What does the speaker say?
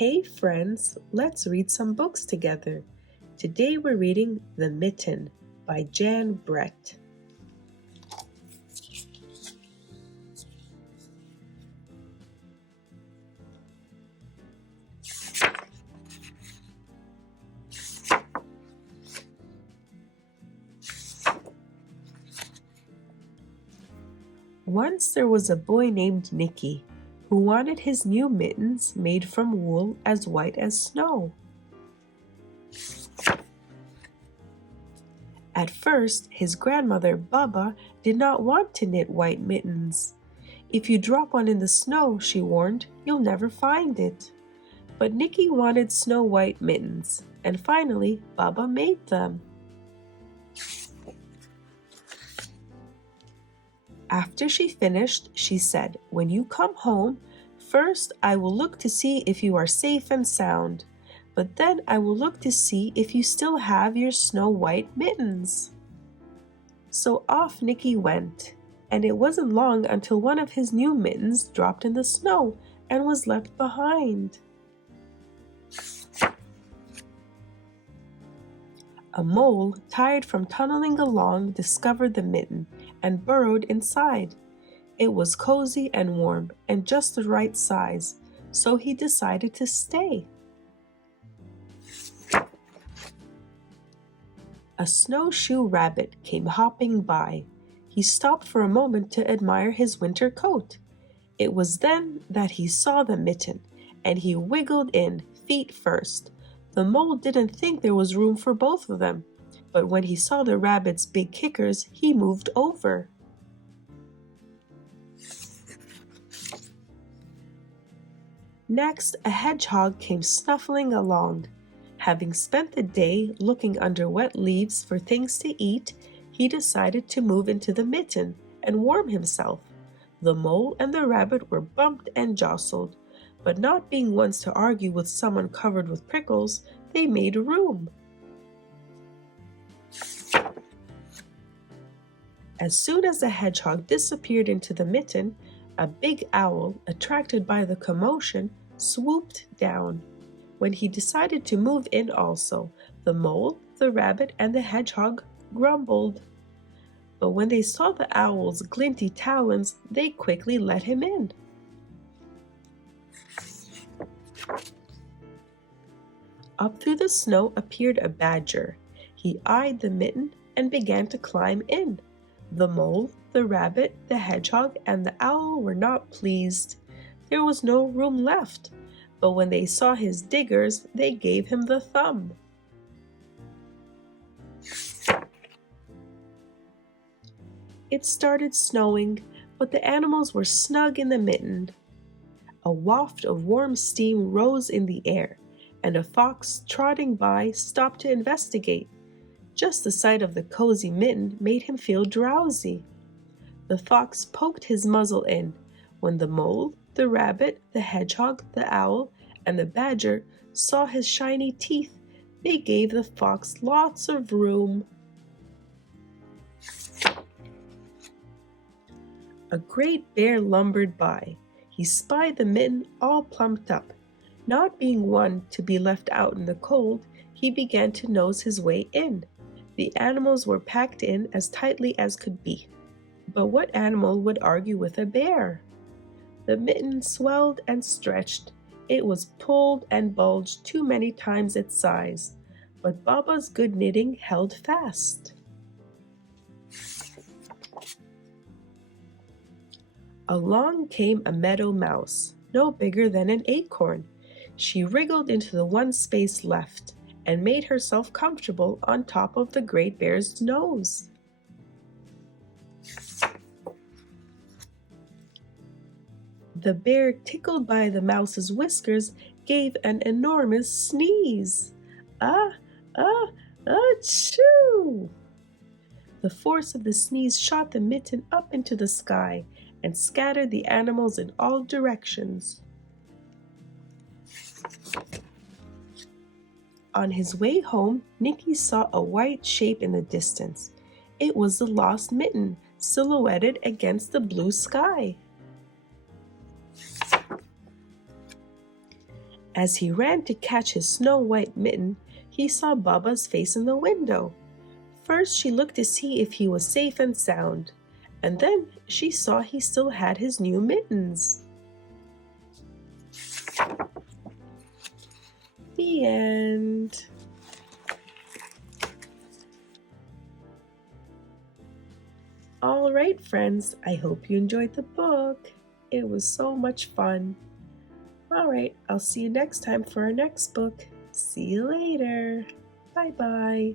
Hey friends, let's read some books together. Today we're reading The Mitten by Jan Brett. Once there was a boy named Nicki who wanted his new mittens made from wool as white as snow. At first, his grandmother, Baba, did not want to knit white mittens. If you drop one in the snow, she warned, you'll never find it. But Nicki wanted snow white mittens, and finally, Baba made them. After she finished, she said, "When you come home, first I will look to see if you are safe and sound, but then I will look to see if you still have your snow white mittens." So off Nicki went, and it wasn't long until one of his new mittens dropped in the snow and was left behind. A mole, tired from tunneling along, discovered the mitten and burrowed inside. It was cozy and warm and just the right size, so he decided to stay. A snowshoe rabbit came hopping by. He stopped for a moment to admire his winter coat. It was then that he saw the mitten, and he wiggled in, feet first. The mole didn't think there was room for both of them, but when he saw the rabbit's big kickers, he moved over. Next, a hedgehog came snuffling along. Having spent the day looking under wet leaves for things to eat, he decided to move into the mitten and warm himself. The mole and the rabbit were bumped and jostled, but not being ones to argue with someone covered with prickles, they made room. As soon as the hedgehog disappeared into the mitten, a big owl, attracted by the commotion, swooped down. When he decided to move in also, the mole, the rabbit, and the hedgehog grumbled. But when they saw the owl's glinty talons, they quickly let him in. Up through the snow appeared a badger. He eyed the mitten and began to climb in. The mole, the rabbit, the hedgehog, and the owl were not pleased. There was no room left, but when they saw his diggers, they gave him the thumb. It started snowing, but the animals were snug in the mitten. A waft of warm steam rose in the air, and a fox trotting by stopped to investigate. Just the sight of the cozy mitten made him feel drowsy. The fox poked his muzzle in. When the mole, the rabbit, the hedgehog, the owl, and the badger saw his shiny teeth, they gave the fox lots of room. A great bear lumbered by. He spied the mitten all plumped up. Not being one to be left out in the cold, he began to nose his way in. The animals were packed in as tightly as could be. But what animal would argue with a bear? The mitten swelled and stretched. It was pulled and bulged too many times its size, but Baba's good knitting held fast. Along came a meadow mouse, no bigger than an acorn. She wriggled into the one space left and made herself comfortable on top of the great bear's nose. The bear, tickled by the mouse's whiskers, gave an enormous sneeze. Achoo! The force of the sneeze shot the mitten up into the sky and scattered the animals in all directions. On his way home, Nicki saw a white shape in the distance. It was the lost mitten, silhouetted against the blue sky. As he ran to catch his snow-white mitten, he saw Baba's face in the window. First, she looked to see if he was safe and sound, and then she saw he still had his new mittens. The end. All right, friends, I hope you enjoyed the book. It was so much fun. All right, I'll see you next time for our next book. See you later. Bye-bye.